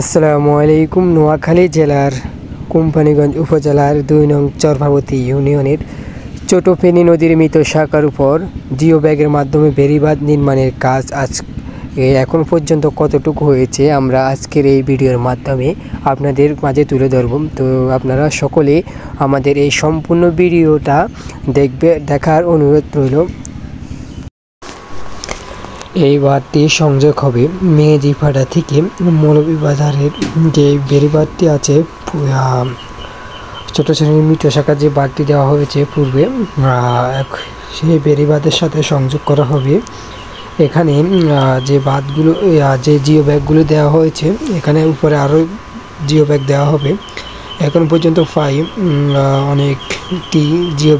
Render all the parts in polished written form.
আসসালামু আলাইকুম। নোয়াখালী জেলার কোম্পানীগঞ্জ উপজেলার ২ নং চরভাবতী ইউনিয়নের ছোট ফেনী নদীর মৃত শাখার উপর জিও ব্যাগের মাধ্যমে বেড়িবাঁধ নির্মাণের কাজ এখন পর্যন্ত কতটুকু হয়েছে আমরা আজকের এই ভিডিওর মাধ্যমে আপনাদের মাঝে তুলে ধরব। তো আপনারা সকলে আমাদের এই সম্পূর্ণ ভিডিওটা দেখার অনুরোধ রইল। এই বাঁধটি সংযোগ হবে মেহেদিপাড়া থেকে মৌলভীবাজারের যে বেড়িবাঁধটি আছে, ছোটো শ্রেণীর মৃত শাখা যে বাঁধটি দেওয়া হয়েছে পূর্বে, সেই বেড়িবাঁধের সাথে সংযোগ করা হবে। এখানে যে বাঁধগুলো, যে জিও ব্যাগগুলো দেওয়া হয়েছে, এখানে উপরে আরও জিও ব্যাগ দেওয়া হবে। এখন পর্যন্ত প্রায় অনেকটি জিও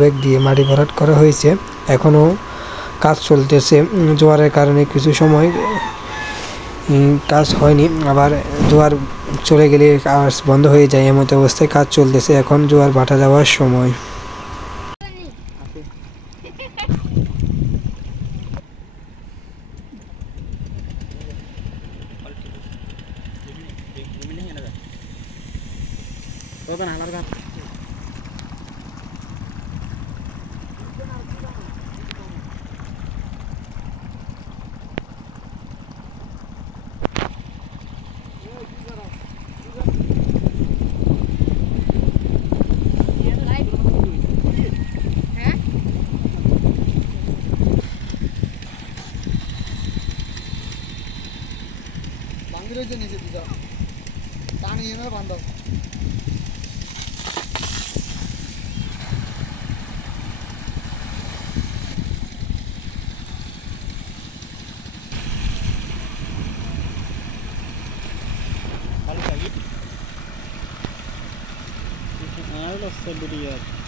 ব্যাগ দিয়ে মাটি ভরাট করা হয়েছে। এখনও কাজ চলতেছে। জোয়ারের কারণে কিছু সময় কাজ হয়নি, আবার জোয়ার চলে গেলে কাজ বন্ধ হয়ে যায়। এমন অবস্থায় কাজ চলতেছে। এখন জোয়ার ভাটা যাওয়ার সময়। Los